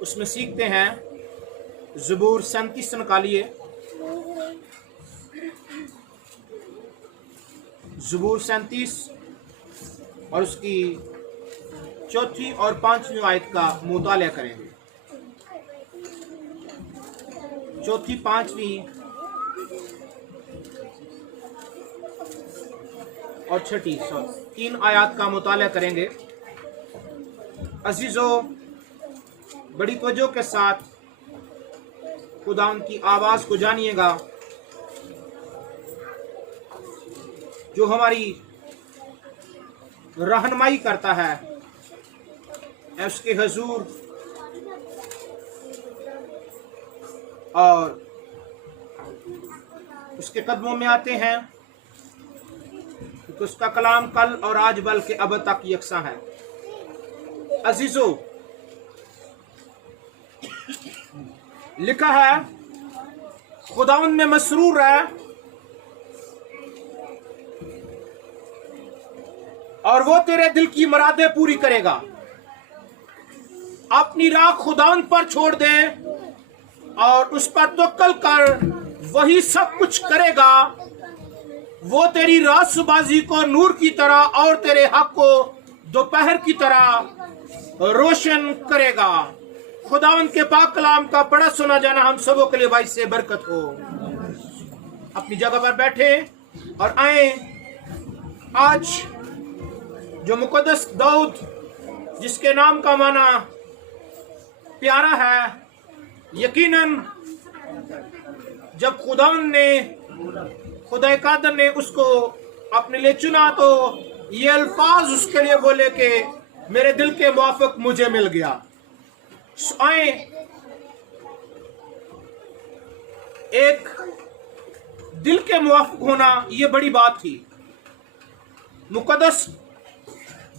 उसमें सीखते हैं ज़बूर 37 निकालिए। ज़बूर 37 और उसकी 4 और 5 आयत का मुताला करेंगे। 4, 5 और 6 3 आयत का मुताला करेंगे। अजीजो, बड़ी तवज्जो के साथ खुदा की आवाज को जानिएगा जो हमारी रहनुमाई करता है। उसके हुजूर और उसके कदमों में आते हैं क्योंकि उसका कलाम कल और आज बल्कि अब तक यकसा है। अजीजो, लिखा है खुदावंद में मसरूर है और वो तेरे दिल की मुरादें पूरी करेगा। अपनी राह खुदावंद पर छोड़ दे और उस पर तवक्कल कर, वही सब कुछ करेगा। वो तेरी रास्तबाजी को नूर की तरह और तेरे हक को दोपहर की तरह रोशन करेगा। खुदावंद के पाक कलाम का पढ़ा सुना जाना हम सबों के लिए बाइस से बरकत हो। अपनी जगह पर बैठे और आए। आज जो मुकद्दस दाऊद, जिसके नाम का माना प्यारा है, यकीनन जब खुदा कादर ने उसको अपने लिए चुना तो ये अल्फाज उसके लिए बोले कि मेरे दिल के मुआफिक मुझे मिल गया। आए, एक दिल के मुआफिक होना ये बड़ी बात थी। मुकद्दस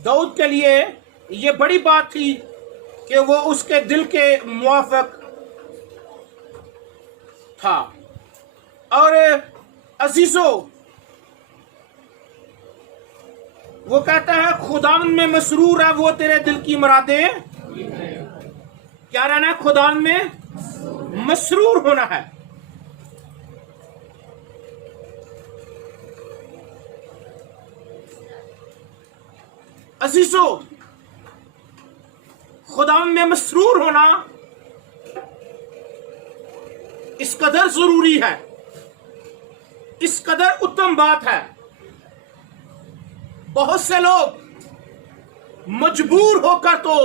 दाऊद के लिए ये बड़ी बात थी कि वो उसके दिल के मुआफिक था। और अजीजो, वो कहता है खुदावंद में मसरूर है, वो तेरे दिल की मुरादें क्या रहना है, खुदावंद में मसरूर होना है। अजीजो, खुदावंद में मसरूर होना इस कदर जरूरी है, इस कदर उत्तम बात है। बहुत से लोग मजबूर होकर तो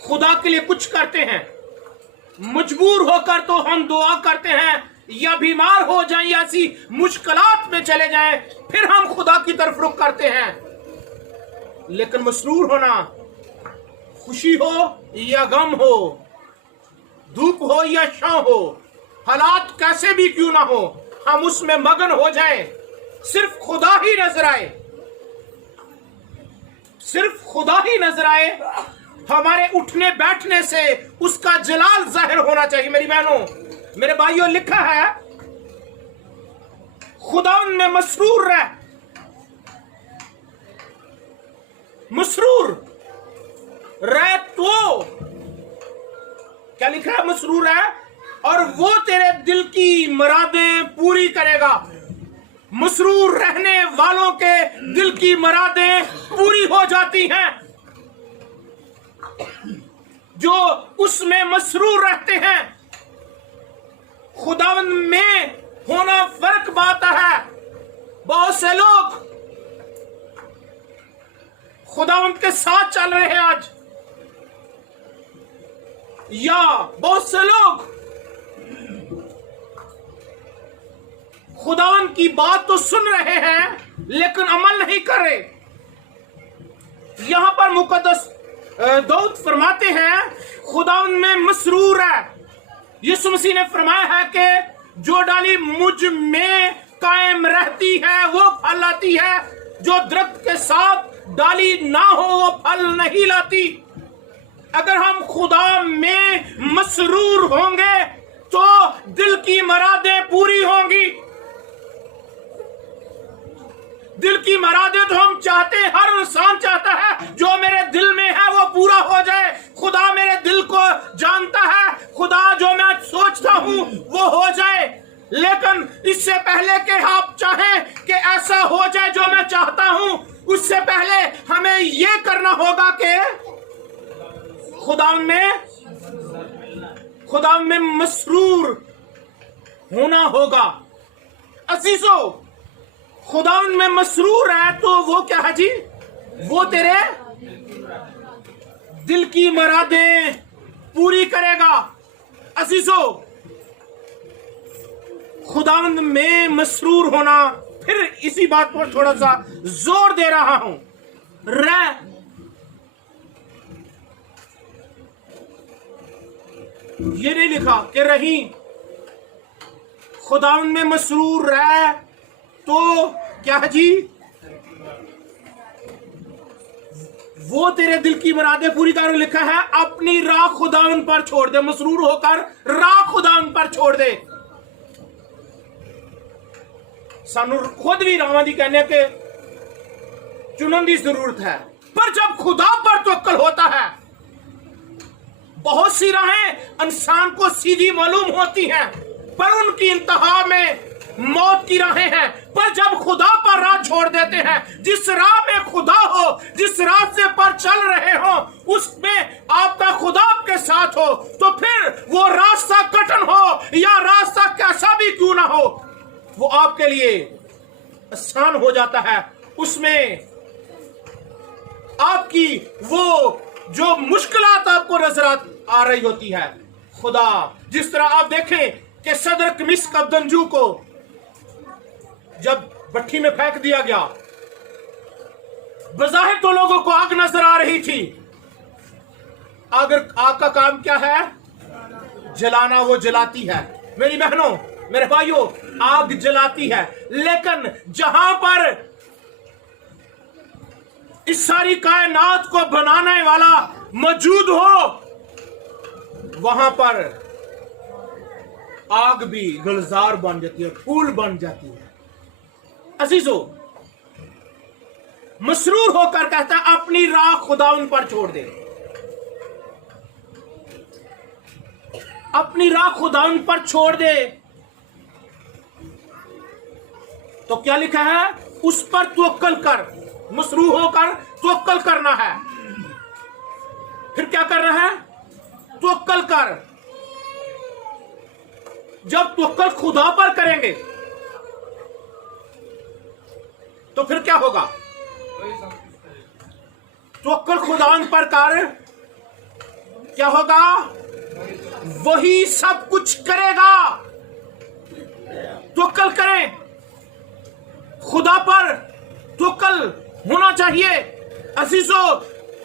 खुदा के लिए कुछ करते हैं, मजबूर होकर तो हम दुआ करते हैं या बीमार हो जाएं या ऐसी मुश्किलात में चले जाएं, फिर हम खुदा की तरफ रुख करते हैं। लेकिन मसरूर होना, खुशी हो या गम हो, धूप हो या छांव हो, हालात कैसे भी क्यों ना हो, हम उसमें मगन हो जाएं। सिर्फ खुदा ही नजर आए, सिर्फ खुदा ही नजर आए। हमारे उठने बैठने से उसका जलाल जाहिर होना चाहिए। मेरी बहनों, मेरे भाइयों, लिखा है खुदावंद में मसरूर रह, मसरूर रह तो क्या लिखा है, मसरूर है और वो तेरे दिल की मुरादें पूरी करेगा। मसरूर रहने वालों के दिल की मुरादें पूरी हो जाती हैं। जो उसमें मसरूर रहते हैं, खुदावंद में होना फर्क बात है। बहुत से लोग खुदावंद के साथ चल रहे हैं आज, या बहुत से लोग खुदावंद की बात तो सुन रहे हैं लेकिन अमल नहीं कर रहे। यहां पर मुकद्दस दाऊद फरमाते हैं खुदावंद में मसरूर है। यीशु मसीह ने फरमाया है कि जो डाली मुझ में कायम रहती है वो फल लाती है, जो दरख्त के साथ डाली ना हो वो फल नहीं लाती। अगर हम खुदा में मसरूर होंगे तो दिल की मुरादें पूरी होंगी। दिल की मुरादें तो हम चाहते हैं, हर इंसान चाहता है जो मेरे दिल में है वो पूरा हो जाए। खुदा मेरे दिल को जानता है खुदा जो मैं सोचता हूं वो हो जाए, लेकिन इससे पहले कि आप चाहें कि ऐसा हो जाए जो मैं चाहता हूं, उससे पहले हमें यह करना होगा कि खुदा में मसरूर होना होगा। अजीजों, खुदा में मसरूर है तो वो क्या है जी? वो तेरे दिल की मुरादें पूरी करेगा। अजीजों, खुदावंद में मसरूर होना, फिर इसी बात पर थोड़ा सा जोर दे रहा हूं। ये नहीं लिखा कि रही, खुदावंद में मसरूर रह तो क्या है जी? वो तेरे दिल की मुरादें पूरी कर। लिखा है अपनी राह खुदावंद पर छोड़ दे, मसरूर होकर राह खुदावंद पर छोड़ दे। सानू खुद भी रावां दी कहने के चुनन की जरूरत है, पर जब खुदा पर तवक्कल होता है, बहुत सी राहें इंसान को सीधी मालूम होती हैं, पर उनकी इंतहा में मौत की राहें हैं। पर जब खुदा पर राह छोड़ देते हैं, जिस राह में खुदा हो, जिस रास्ते पर चल रहे हो, उसमें आपका खुदा आपके साथ हो, तो फिर वो रास्ता कठिन हो या रास्ता कैसा भी क्यों ना हो, वो आपके लिए आसान हो जाता है। उसमें आपकी वो जो मुश्किलात आपको नजर आ रही होती है, खुदा जिस तरह आप देखें कि सदर मिस्क अब्दंजू को जब भट्टी में फेंक दिया गया, बज़ाहिर तो लोगों को आग नजर आ रही थी। आग का काम क्या है? जलाना। वो जलाती है, मेरी बहनों मेरे भाइयों, आग जलाती है। लेकिन जहां पर इस सारी कायनात को बनाने वाला मौजूद हो, वहां पर आग भी गुलजार बन जाती है, फूल बन जाती है। अजीजों, मसरूर होकर कहता है अपनी राह खुदावन पर छोड़ दे, अपनी राह खुदावन पर छोड़ दे। तो क्या लिखा है? उस पर तवक्कल कर। मसरूर होकर तवक्कल करना है। फिर क्या करना है? तवक्कल कर। जब तवक्कल खुदा पर करेंगे तो फिर क्या होगा? तवक्कल खुदावन पर कर, क्या होगा? वही सब कुछ करेगा। तवक्कल करें, खुदा पर तवक्कल होना चाहिए। अजीजों,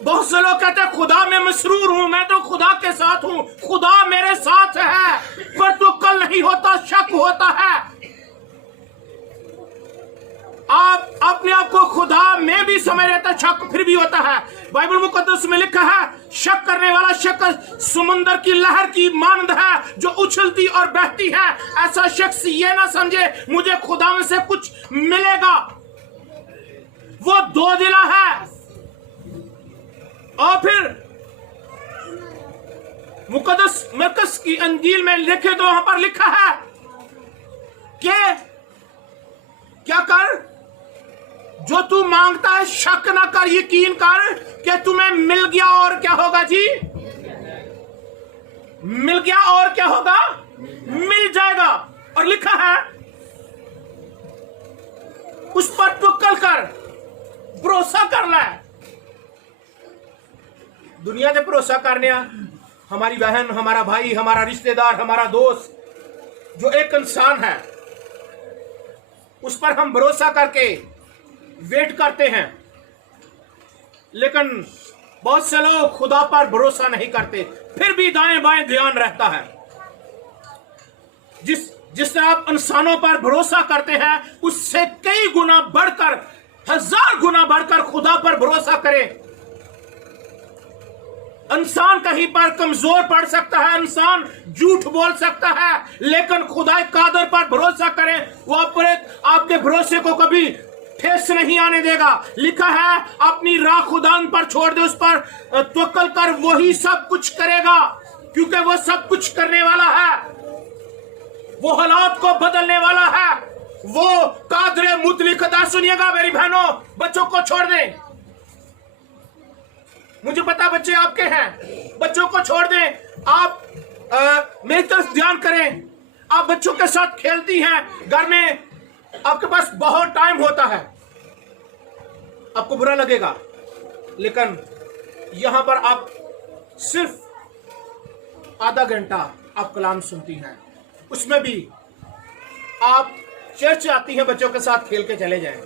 बहुत से लोग कहते हैं खुदा में मसरूर हूं, मैं तो खुदा के साथ हूं, खुदा मेरे साथ है, पर तवक्कल नहीं होता, शक होता है। आप अपने आप को खुदा में भी समझ लेते, शक फिर भी होता है। बाइबल मुकद्दस में लिखा है शक करने वाला शक समुद्र की लहर की मानद है जो उछलती और बहती है। ऐसा शख्स ये ना समझे मुझे खुदा में से कुछ मिलेगा, वो दो दिला है। और फिर मुकद्दस मरकस की अंजील में लिखे तो वहां पर लिखा है कि क्या कर? जो तू मांगता है शक ना कर, यकीन कर कि तुम्हें मिल गया। और क्या होगा जी? मिल गया और क्या होगा? मिल जाएगा। और लिखा है उस पर तवक्कल कर, भरोसा कर ले। दुनिया से भरोसा करने हमारी बहन, हमारा भाई, हमारा रिश्तेदार, हमारा दोस्त जो एक इंसान है, उस पर हम भरोसा करके वेट करते हैं। लेकिन बहुत से लोग खुदा पर भरोसा नहीं करते, फिर भी दाएं बाएं ध्यान रहता है। जिस तरह आप इंसानों पर भरोसा करते हैं, उससे कई गुना बढ़कर, 1000 गुना बढ़कर खुदा पर भरोसा करें। इंसान कहीं पर कमजोर पड़ सकता है, इंसान झूठ बोल सकता है, लेकिन खुदा कादर पर भरोसा करें, वो आपके भरोसे को कभी ठेस नहीं आने देगा। लिखा है अपनी राह खुदा पर छोड़ दे, उस पर तवक्कल कर, वही सब कुछ करेगा। क्योंकि वो सब कुछ करने वाला है, वो हालात को बदलने वाला है। वो कादरे मुतलिक अता। सुनिएगा मेरी बहनों, बच्चों को छोड़ दें। मुझे पता बच्चे आपके हैं, बच्चों को छोड़ दें। आप मेरी तरफ ध्यान करें। आप बच्चों के साथ खेलती हैं, घर में आपके पास बहुत टाइम होता है, आपको बुरा लगेगा, लेकिन यहां पर आप सिर्फ आधा घंटा आप कलाम सुनती हैं, उसमें भी आप चर्च आती हैं, बच्चों के साथ खेल के चले जाएं,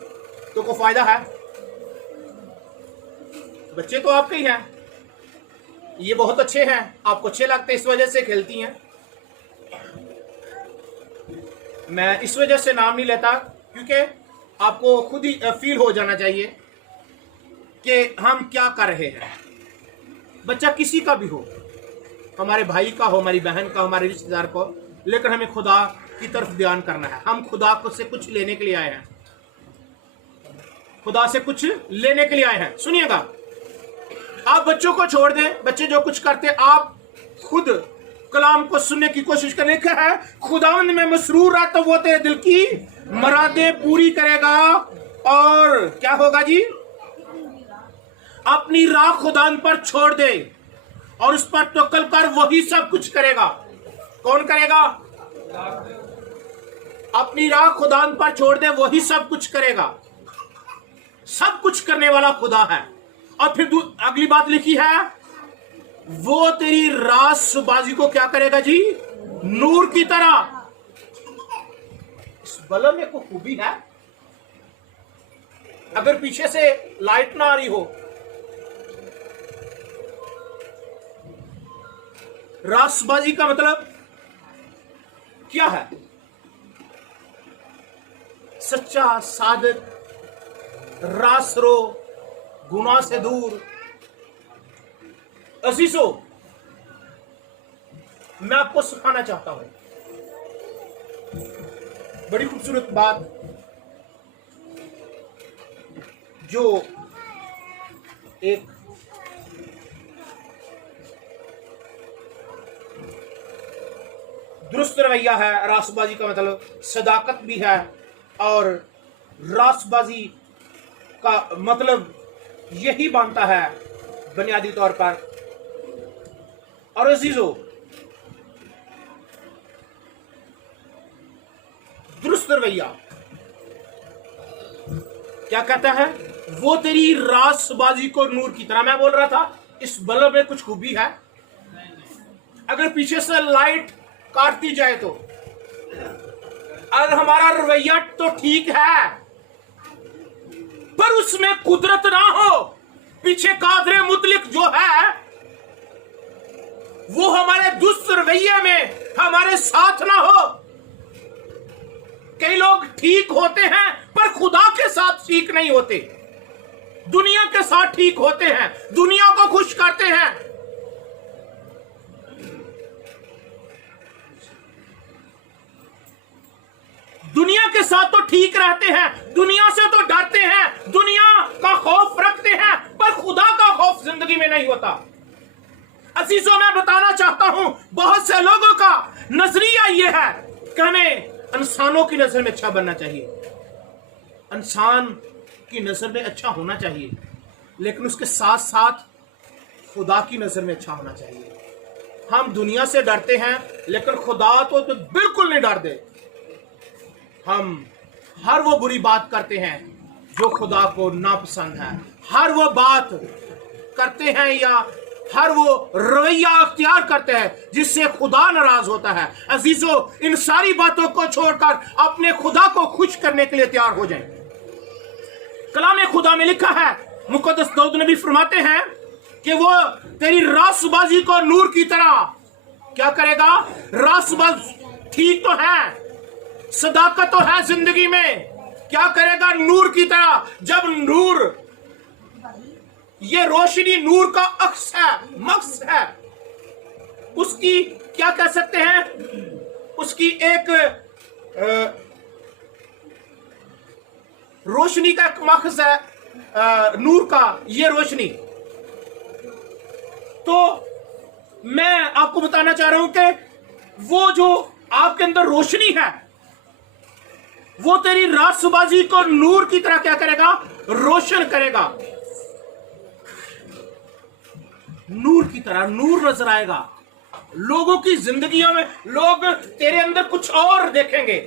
तो कोई फायदा है? बच्चे तो आपके ही हैं, ये बहुत अच्छे हैं, आपको अच्छे लगते इस वजह से खेलती हैं। मैं इस वजह से नाम नहीं लेता, क्योंकि आपको खुद ही फील हो जाना चाहिए कि हम क्या कर रहे हैं। बच्चा किसी का भी हो, हमारे भाई का हो, हमारी बहन का, हमारे रिश्तेदार को, लेकिन हमें खुदा की तरफ ध्यान करना है। हम खुदा को से कुछ लेने के लिए आए हैं, खुदा से कुछ लेने के लिए आए हैं। सुनिएगा, आप बच्चों को छोड़ दें, बच्चे जो कुछ करते, आप खुद कलाम को सुनने की कोशिश करें। लिखा है, खुदावंद में मसरूर है तो वो तेरे दिल की मुरादें पूरी करेगा, और क्या होगा जी? अपनी राह खुदावंद पर छोड़ दे और उस पर तवक्कुल कर, वही सब कुछ करेगा। कौन करेगा? अपनी राह खुदावंद पर छोड़ दे, वही सब कुछ करेगा। सब कुछ करने वाला खुदा है। और फिर अगली बात लिखी है, वो तेरी रास्तबाजी को क्या करेगा जी? नूर की तरह। इस बल्ब में कोई खूबी है? अगर पीछे से लाइट ना आ रही हो, रास्तबाजी का मतलब क्या है? सच्चा, सादिक, रासरो, गुनाह से दूर। अजीजों, मैं आपको सिखाना चाहता हूं, बड़ी खूबसूरत बात जो एक दुरुस्त रवैया है। रास्तबाजी का मतलब सदाकत भी है, और रास्तबाजी का मतलब यही बनता है बुनियादी तौर पर। और अजीजों, दुरुस्त रवैया क्या कहता है? वो तेरी रास्तबाजी को नूर की तरह। मैं बोल रहा था, इस बल्ब में कुछ खूबी है। अगर पीछे से लाइट काटती जाए तो, अगर हमारा रवैया तो ठीक है, पर उसमें कुदरत ना हो, पीछे कादरे मुतलिक जो है वो हमारे दुष्ट रवैये में हमारे साथ ना हो। कई लोग ठीक होते हैं पर खुदा के साथ ठीक नहीं होते, दुनिया के साथ ठीक होते हैं, दुनिया को खुश करते हैं। दुनिया के साथ तो ठीक रहते हैं, दुनिया से तो डरते हैं, दुनिया का खौफ रखते हैं, पर खुदा का खौफ जिंदगी में नहीं होता। अजीजों, मैं बताना चाहता हूं, बहुत से लोगों का नजरिया यह है कि हमें इंसानों की नजर में अच्छा बनना चाहिए, इंसान की नजर में अच्छा होना चाहिए, लेकिन उसके साथ साथ खुदा की नजर में अच्छा होना चाहिए। हम दुनिया से डरते हैं, लेकिन खुदा तो बिल्कुल नहीं डरते। हम हर वो बुरी बात करते हैं जो खुदा को नापसंद है, हर वो बात करते हैं या हर वो रवैया अख्तियार करते हैं जिससे खुदा नाराज होता है। अजीजों, इन सारी बातों को छोड़कर अपने खुदा को खुश करने के लिए तैयार हो जाएं। कलाम खुदा में लिखा है, मुकद्दस दाऊद नबी फरमाते हैं कि वो तेरी रास्तबाजी को नूर की तरह क्या करेगा? रास्तबाज ठीक तो है, सदाकत तो है जिंदगी में, क्या करेगा? नूर की तरह। जब नूर, ये रोशनी नूर का अक्स है, मक्स है, उसकी क्या कह सकते हैं, उसकी एक रोशनी का एक मक्स है, नूर का ये रोशनी। तो मैं आपको बताना चाह रहा हूं कि वो जो आपके अंदर रोशनी है, वो तेरी रास्तबाजी को नूर की तरह क्या करेगा? रोशन करेगा। नूर की तरह नूर नजर आएगा। लोगों की जिंदगियों में लोग तेरे अंदर कुछ और देखेंगे।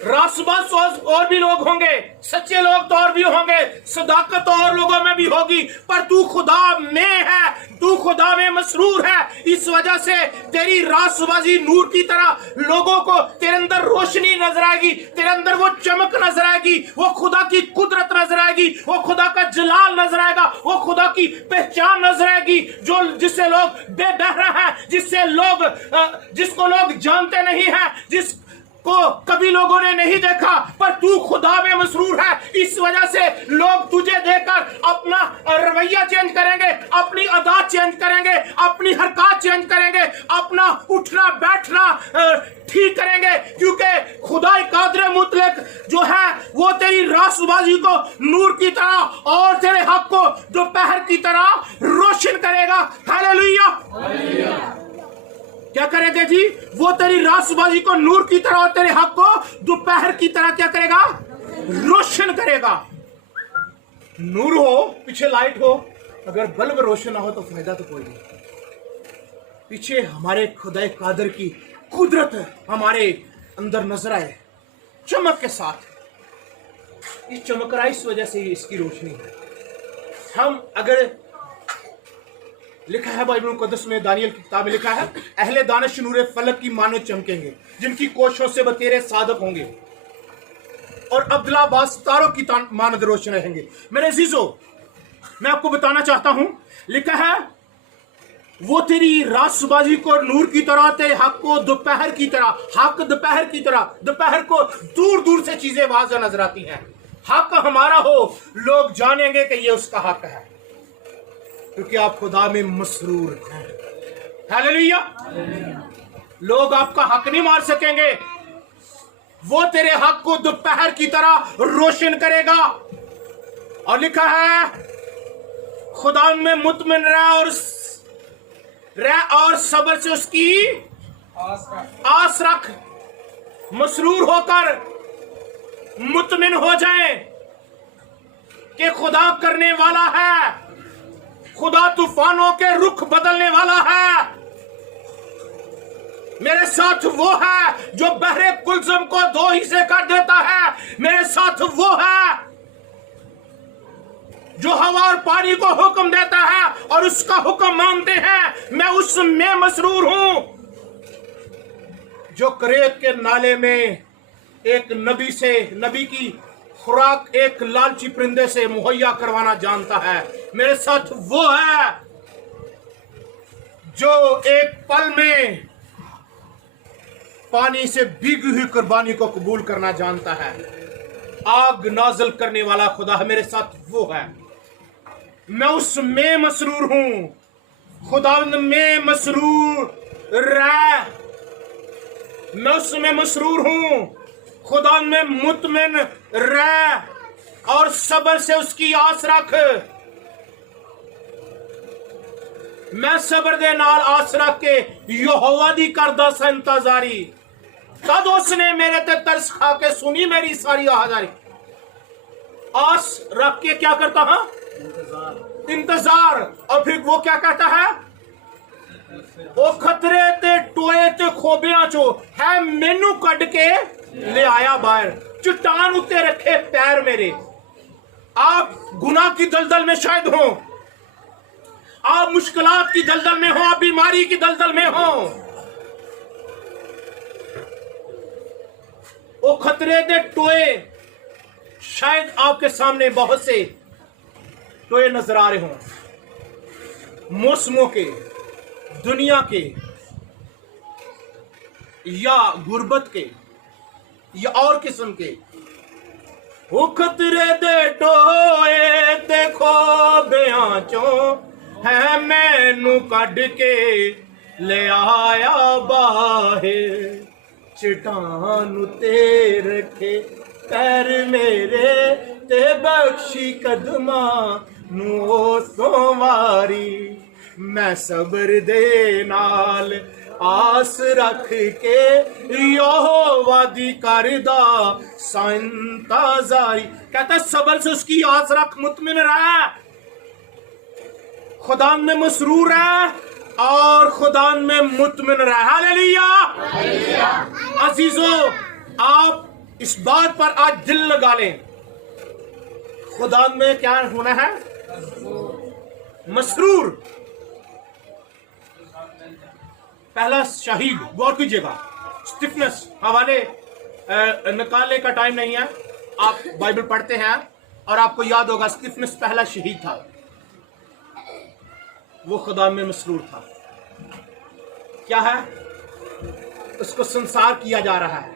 रास्तबाज और भी लोग होंगे, सच्चे लोग तो और भी होंगे, सदाकत तो और लोगों में भी होगी, पर तू खुदा में है, तू खुदा में मसरूर है। इस वजह से तेरी रास्तबाजी नूर की तरह लोगों को तेरे अंदर रोशनी नजर आएगी, तेरे अंदर वो चमक नजर आएगी, वो खुदा की कुदरत नजर आएगी, वो खुदा का जलाल नजर आएगा, वो खुदा की पहचान नजर आएगी, जो जिससे लोग बेबहरा है, जिसको लोग जानते नहीं है, जिसको कभी लोगों ने नहीं देखा, पर तू खुदा में मसरूर है। इस वजह से लोग तुझे देखकर अपना रवैया चेंज करेंगे, अपनी अदा चेंज करेंगे, अपनी हरकत चेंज करेंगे, अपना उठना बैठना ठीक करेंगे, क्योंकि खुदा कादिर मुतलक जो है वो तेरी रास्तबाजी को नूर की तरह और तेरे हक को दोपहर की तरह रोशन करेगा। हालेलुया। क्या करेगा जी? वो तेरी रास्तबाजी को नूर की तरह और तेरे हक को दोपहर की तरह क्या करेगा? रोशन करेगा। नूर हो, पीछे लाइट हो, अगर बल्ब रोशन ना हो तो फायदा तो कोई नहीं। पीछे हमारे खुदा कादिर की कुदरत हमारे अंदर नजर आए चमक के साथ। इस चमक रहा इस वजह से ही इसकी रोशनी है। हम अगर लिखा है बाइबल मुकद्दस में, दानियल की किताब में लिखा है, अहले दानिश नूरे फलक की मानो चमकेंगे, जिनकी कोशिशों से बतेरे साधक होंगे, और अब्दुल्ला अब्बास तारों की मानद रोशन रहेंगे। मेरे अजीजों, मैं आपको बताना चाहता हूं, लिखा है वो तेरी रास्तबाजी को नूर की तरह, तेरे हक को दोपहर की तरह, हक दोपहर की तरह। दोपहर को दूर दूर से चीजें वाज़ेह नजर आती हैं। हक हमारा हो, लोग जानेंगे कि ये उसका हक है, क्योंकि आप खुदा में मसरूर हैं। हालेलुया। लोग आपका हक नहीं मार सकेंगे, वो तेरे हक को दोपहर की तरह रोशन करेगा। और लिखा है खुदा में मुतमिन रह और सब्र से उसकी आस रख। मसरूर होकर मुतमिन हो जाए कि खुदा करने वाला है, खुदा तूफानों के रुख बदलने वाला है। मेरे साथ वो है जो बहरे कुलज़म को दो हिस्से कर देता है। मेरे साथ वो है जो हवा और पानी को हुक्म देता है और उसका हुक्म मानते हैं। मैं उसमें मसरूर हूं, जो करेत के नाले में एक नबी की खुराक एक लालची परिंदे से मुहैया करवाना जानता है। मेरे साथ वो है जो एक पल में पानी से भीगी हुई कुर्बानी को कबूल करना जानता है। आग नाज़िल करने वाला खुदा है। मेरे साथ वो है, मैं उसमें मसरूर हूं। खुदावंद में मसरूर रह, मैं उसमें मसरूर हूं। खुदा में मुतमिन रह और सब्र से उसकी आस रख। मैं सब्र दे नाल आस रख के यहोवा दी करदा सा इंतजारी, तद उसने मेरे ते तरस खा के सुनी मेरी सारी आहाजारी। आस रख के क्या करता है? इंतजार। और फिर वो क्या कहता है? ओ खतरे ते टोए ते खोबियां चो है मैनू कड के ले आया बाहर। चट्टान उत्ते रखे पैर मेरे। आप गुनाह की दलदल में शायद हो, आप मुश्किलात की दलदल में हो, आप बीमारी की दलदल में हो। ओ खतरे दे टोए, शायद आपके सामने बहुत से टोए नजर आ रहे हों, मौसमों के, दुनिया के, या गुर्बत के, या और किस्म के। वो खतरे दे टोए ते खोबियां चो है मैनू कड के ले आया बाहर। चट्टान ते रखे पैर मेरे ते बख्शी कदमा नू सोवारी। मैं सब्र दे नाल आस रख के यहोवा दी करदा संताजारी। कहता है सब्र से उसकी आस रख, मुतमिन रह, खुदा में मसरूर है और खुदा में मुतमिन रह। हालेलुया। अजीजों, आप इस बात पर आज दिल लगा लें, खुदा में क्या होना है? मसरूर। पहला शहीद, गौर कीजिएगा, स्टिफनेस। हवाले निकालने का टाइम नहीं है, आप बाइबल पढ़ते हैं और आपको याद होगा स्टिफनेस पहला शहीद था, वो खुदा में मसरूर था। क्या है? उसको संसार किया जा रहा है,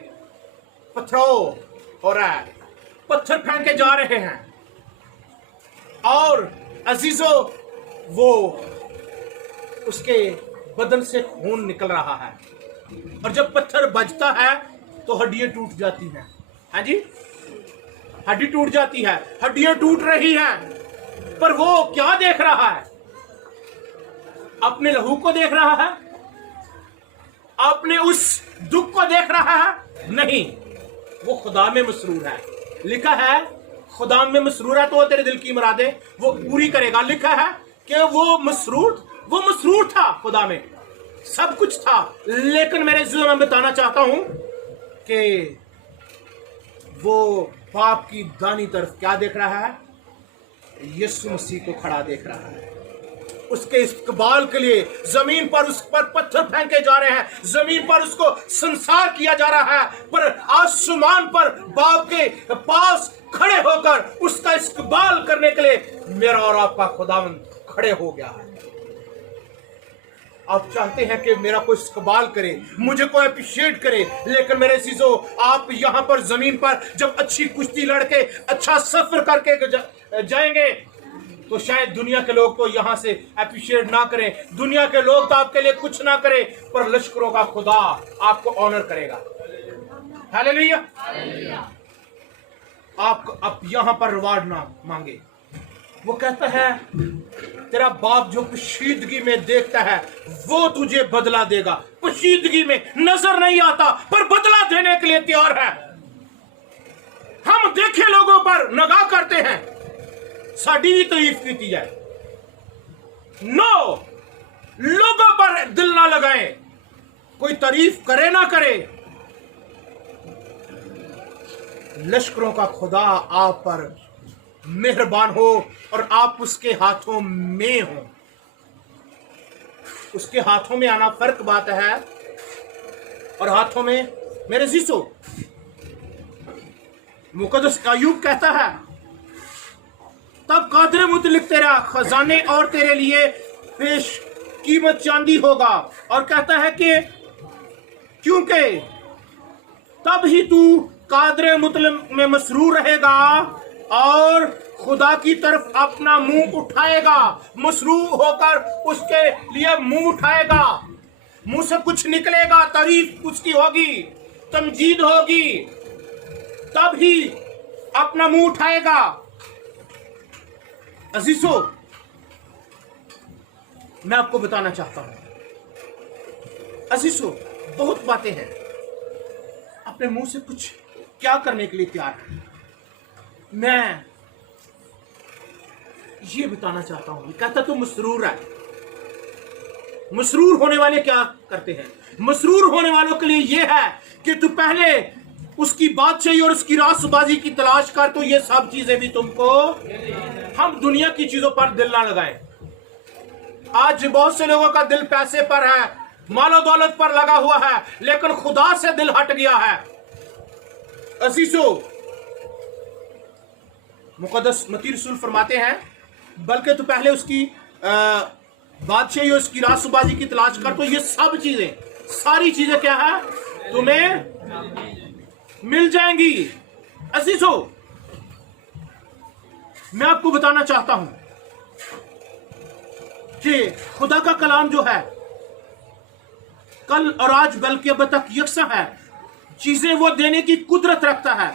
पत्थरों हो रहा है, पत्थर फेंके जा रहे हैं और अजीजों वो उसके बदन से खून निकल रहा है और जब पत्थर बजता है तो हड्डियां टूट जाती हैं। हाँ जी, हड्डी टूट जाती है, हड्डियां टूट रही हैं, पर वो क्या देख रहा है? अपने लहू को देख रहा है? अपने उस दुख को देख रहा है? नहीं, वो खुदा में मसरूर है। लिखा है खुदा में मसरूर है तो वो तेरे दिल की मुरादें वो पूरी करेगा। लिखा है कि वो मसरूर था, खुदा में सब कुछ था। लेकिन मेरे जीवन में बताना चाहता हूं कि वो बाप की दानी तरफ क्या देख रहा है? यीशु मसीह को खड़ा देख रहा है। उसके इस्तकबाल के लिए जमीन पर उस पर पत्थर फेंके जा रहे हैं, जमीन पर उसको संसार किया जा रहा है, पर आसमान पर बाप के पास खड़े होकर उसका इस्तकबाल करने के लिए मेरा और आपका खुदावंद खड़े हो गया है। आप चाहते हैं कि मेरा कोई इस्तकबाल करे, मुझे कोई अप्रिशिएट करे, लेकिन मेरे चीजों, आप यहां पर जमीन पर जब अच्छी कुश्ती लड़के अच्छा सफर करके जाएंगे तो शायद दुनिया के लोग तो यहां से अप्रिशिएट ना करें, दुनिया के लोग तो आपके लिए कुछ ना करें, पर लश्करों का खुदा आपको ऑनर करेगा। हालेलुया। आप यहां पर रिवार्ड ना मांगे। वो कहता है तेरा बाप जो पोशीदगी में देखता है वो तुझे बदला देगा। पोशीदगी में नजर नहीं आता पर बदला देने के लिए तैयार है। हम देखे लोगों पर नगाह करते हैं, साड़ी भी तारीफ की जाए, नो, लोगों पर दिल ना लगाएं, कोई तारीफ करे ना करे। लश्करों का खुदा आप पर मेहरबान हो और आप उसके हाथों में हो। उसके हाथों में आना फर्क बात है और हाथों में। मेरे जीसो, मुकद्दस अय्यूब कहता है तब कादर मुतलिक तेरा खजाने और तेरे लिए पेश कीमत चांदी होगा, और कहता है कि क्योंकि तब ही तू कादर मुतलिक में मसरूर रहेगा और खुदा की तरफ अपना मुंह उठाएगा। मसरूर होकर उसके लिए मुंह उठाएगा, मुंह से कुछ निकलेगा, तारीफ उसकी होगी, तमजीद होगी, तब ही अपना मुंह उठाएगा। अजीजों, मैं आपको बताना चाहता हूं, अजीजों, बहुत बातें हैं, अपने मुंह से कुछ क्या करने के लिए तैयार है। मैं ये बताना चाहता हूं, कहता तो मसरूर है। मसरूर होने वाले क्या करते हैं? मसरूर होने वालों के लिए यह है कि तू पहले उसकी बादशाही और उसकी रासबाजी की तलाश कर, तो ये सब चीजें भी तुमको। हम दुनिया की चीजों पर दिल ना लगाएं। आज बहुत से लोगों का दिल पैसे पर है, मालो दौलत पर लगा हुआ है, लेकिन खुदा से दिल हट गया है। अजीजों, मुकद्दस मत्ती रसूल फरमाते हैं बल्कि तू पहले उसकी बादशाही और उसकी रासबाजी की तलाश कर, तो ये सब चीजें, सारी चीजें क्या है, तुम्हें मिल जाएंगी। अजीजों, मैं आपको बताना चाहता हूं कि खुदा का कलाम जो है कल और आज बल्कि अब तक यकसा है। चीजें वो देने की कुदरत रखता है।